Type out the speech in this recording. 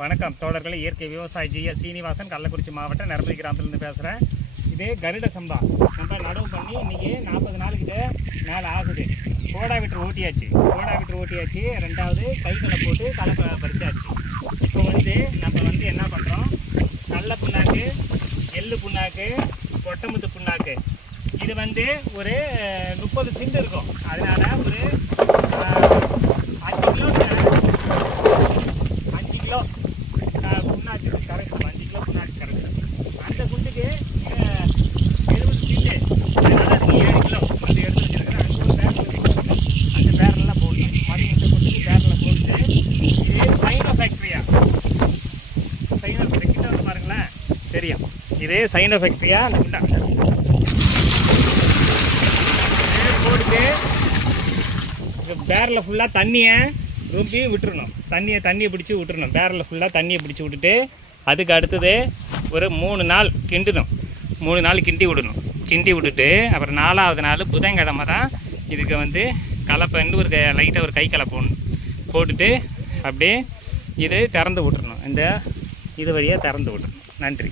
வணக்கம் தோழர்களே, இயற்கை விவசாயி ஜிஎஸ் சீனிவாசன், கள்ளக்குறிச்சி மாவட்டம் நரம்பதி கிராமத்துலேருந்து பேசுகிறேன். இதே கருட சம்பா நம்ம நடவு பண்ணி இன்றைக்கி 40 நாளுக்கிட்ட மேலே ஆகுது. கோடா விட்டு ஓட்டியாச்சு. ரெண்டாவது கைகளை போட்டு கலப்பை பறிச்சாச்சு. இப்போ நம்ம என்ன பண்ணுறோம், நல்ல புண்ணாக்கு, எள்ளு புண்ணாக்கு, கொட்டமுத்து புண்ணாக்கு, இது ஒரு 30 சிண்டு இருக்கும். அதனால் ஒரு 5 கிலோ புண்ணாக்கு கரெக்ஷன், 5 கிலோ புண்ணாக்கு கரெக்ஷன். அந்த குண்டுக்கு 70 சிண்டு, அதனால் 7 கிலோ வந்து எடுத்து வச்சுருக்கிறேன். அங்கே ஒரு பேரில் வச்சுருக்கேன். அந்த பேரெல்லாம் போடணும். மறுபடியும் இந்த குண்டுக்கு பேரில் போட்டு இதே சைனோ ஃபேக்ட்ரியா கிட்ட பாருங்களேன், தெரியும். இதே சைனோ ஃபேக்ட்ரியா அந்த குண்டா போட்டு பேரில் ஃபுல்லாக தண்ணியை ரொம்பி விட்டுறணும். தண்ணியை பிடிச்சி விட்டுறணும். பேரில் ஃபுல்லாக தண்ணியை பிடிச்சி விட்டுட்டு அதுக்கு அடுத்தது ஒரு 3 நாள் கிண்டணும். 3 நாள் கிண்டி விட்டுட்டு அப்புறம் 4ஆவது நாள் புதன்கிழமை தான் இதுக்கு கலப்பைன்னு ஒரு லைட்டாக ஒரு கை கலப்பை போட்டுட்டு அப்படியே இது திறந்து விட்டுறணும். இது வழியாக திறந்து விட்டுறணும். நன்றி.